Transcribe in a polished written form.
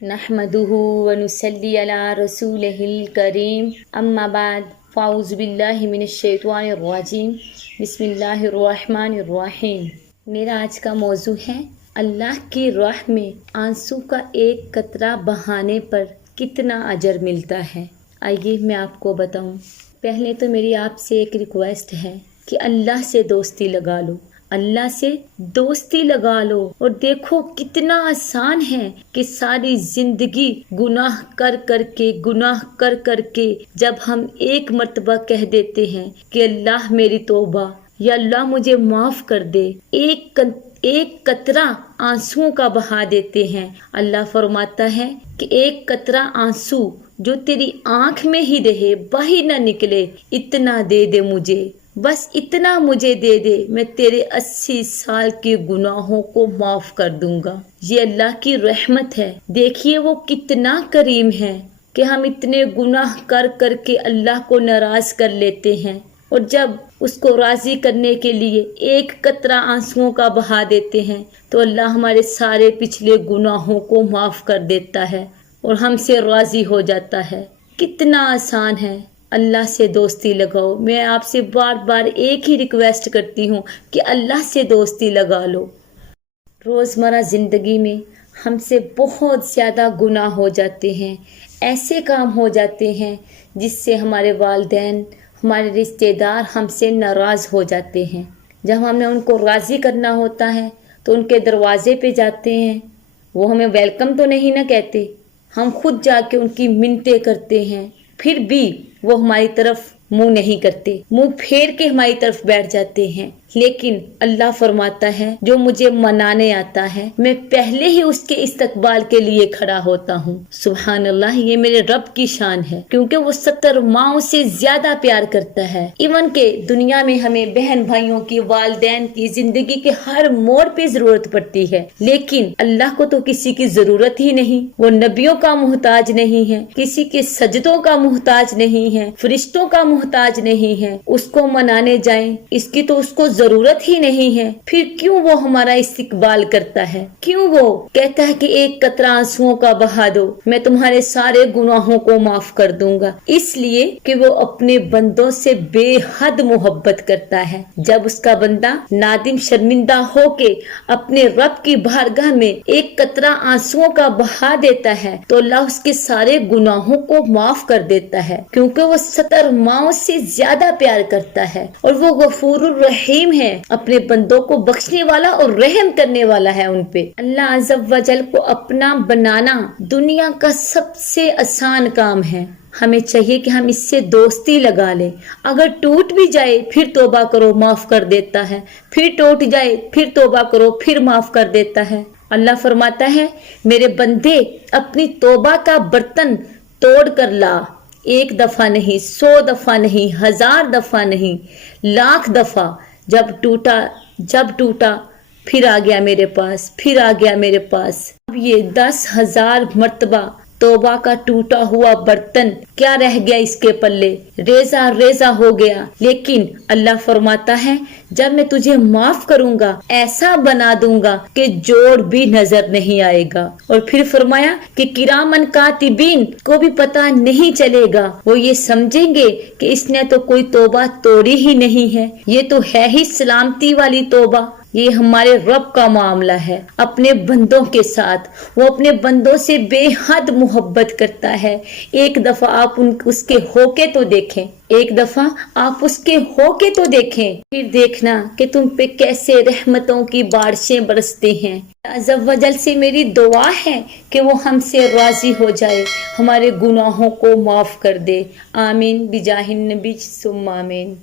نحمده ونصلي على رسوله الكريم اما بعد فاعوذ باللہ من الشیطان الرجیم بسم اللہ الرحمن الرحیم۔ میرا آج کا موضوع ہے اللہ کی راہ میں آنسو کا ایک قطرہ بہانے پر کتنا اجر ملتا ہے۔ آئیے میں آپ کو بتاؤں۔ پہلے تو میری آپ سے ایک ریکویسٹ ہے کہ اللہ سے دوستی لگا لو، اللہ سے دوستی لگا لو، اور دیکھو کتنا آسان ہے کہ ساری زندگی گناہ کر کر کے جب ہم ایک مرتبہ کہہ دیتے ہیں کہ اللہ میری توبہ، یا اللہ مجھے معاف کر دے، ایک قطرہ آنسوؤں کا بہا دیتے ہیں۔ اللہ فرماتا ہے کہ ایک قطرہ آنسو جو تیری آنکھ میں ہی رہے، باہر نہ نکلے، اتنا دے دے مجھے، بس اتنا مجھے دے دے، میں تیرے 80 سال کے گناہوں کو معاف کر دوں گا۔ یہ اللہ کی رحمت ہے۔ دیکھیے وہ کتنا کریم ہے کہ ہم اتنے گناہ کر کے اللہ کو ناراض کر لیتے ہیں، اور جب اس کو راضی کرنے کے لیے ایک قطرہ آنسوؤں کا بہا دیتے ہیں تو اللہ ہمارے سارے پچھلے گناہوں کو معاف کر دیتا ہے اور ہم سے راضی ہو جاتا ہے۔ کتنا آسان ہے۔ اللہ سے دوستی لگاؤ۔ میں آپ سے بار بار ایک ہی ریکویسٹ کرتی ہوں کہ اللہ سے دوستی لگا لو۔ روزمرہ زندگی میں ہم سے بہت زیادہ گناہ ہو جاتے ہیں، ایسے کام ہو جاتے ہیں جس سے ہمارے والدین، ہمارے رشتہ دار ہم سے ناراض ہو جاتے ہیں۔ جب ہمیں ان کو راضی کرنا ہوتا ہے تو ان کے دروازے پہ جاتے ہیں، وہ ہمیں ویلکم تو نہیں نہ کہتے، ہم خود جا کے ان کی منتیں کرتے ہیں، پھر بھی وہ ہماری طرف منہ نہیں کرتے، منہ پھیر کے ہماری طرف بیٹھ جاتے ہیں۔ لیکن اللہ فرماتا ہے جو مجھے منانے آتا ہے میں پہلے ہی اس کے استقبال کے لیے کھڑا ہوتا ہوں۔ سبحان اللہ، یہ میرے رب کی شان ہے، کیونکہ وہ 70 ماؤں سے زیادہ پیار کرتا ہے۔ ایون کہ دنیا میں ہمیں بہن بھائیوں کی، والدین کی، زندگی کے ہر موڑ پہ ضرورت پڑتی ہے، لیکن اللہ کو تو کسی کی ضرورت ہی نہیں۔ وہ نبیوں کا محتاج نہیں ہے، کسی کے سجدوں کا محتاج نہیں ہے، فرشتوں کا محتاج نہیں ہے۔ اس کو منانے جائیں، اس کی تو اس کو ضرورت ہی نہیں ہے، پھر کیوں وہ ہمارا استقبال کرتا ہے؟ کیوں وہ کہتا ہے کہ ایک قطرہ آنسوؤں کا بہا دو، میں تمہارے سارے گناہوں کو معاف کر دوں گا؟ اس لیے کہ وہ اپنے بندوں سے بے حد محبت کرتا ہے۔ جب اس کا بندہ نادم شرمندہ ہو کے اپنے رب کی بارگاہ میں ایک قطرہ آنسوؤں کا بہا دیتا ہے تو اللہ اس کے سارے گناہوں کو معاف کر دیتا ہے، کیونکہ وہ 70 ماؤں سے زیادہ پیار کرتا ہے، اور وہ غفور الرحیم ہے، اپنے بندوں کو بخشنے والا اور رحم کرنے والا ہے ان پہ۔ اللہ عز و جل کو اپنا بنانا دنیا کا سب سے آسان کام ہے۔ ہمیں چاہیے کہ ہم اس سے دوستی لگا لیں۔ اگر ٹوٹ بھی جائے پھر توبہ کرو، معاف کر دیتا ہے، پھر ٹوٹ جائے پھر توبہ کرو، پھر معاف کر دیتا ہے۔ اللہ فرماتا ہے میرے بندے اپنی توبہ کا برتن توڑ کر لا، ایک دفعہ نہیں، 100 دفعہ نہیں، 1000 دفعہ نہیں، لاکھ دفعہ۔ جب ٹوٹا پھر آ گیا میرے پاس، پھر آ گیا میرے پاس۔ اب یہ 10,000 مرتبہ توبہ کا ٹوٹا ہوا برتن کیا رہ گیا اس کے پلے؟ ریزہ ہو گیا۔ لیکن اللہ فرماتا ہے جب میں تجھے معاف کروں گا ایسا بنا دوں گا کہ جوڑ بھی نظر نہیں آئے گا۔ اور پھر فرمایا کہ کرامن کاتبین کو بھی پتہ نہیں چلے گا، وہ یہ سمجھیں گے کہ اس نے تو کوئی توبہ توڑی ہی نہیں ہے، یہ تو ہے ہی سلامتی والی توبہ۔ یہ ہمارے رب کا معاملہ ہے اپنے بندوں کے ساتھ۔ وہ اپنے بندوں سے بے حد محبت کرتا ہے۔ ایک دفعہ آپ اس کے ہو کے تو دیکھیں، ایک دفعہ آپ اس کے ہو کے تو دیکھیں، پھر دیکھنا کہ تم پہ کیسے رحمتوں کی بارشیں برستے ہیں۔ عز و جل سے میری دعا ہے کہ وہ ہم سے راضی ہو جائے، ہمارے گناہوں کو معاف کر دے۔ آمین بجاہ النبی ثم آمین۔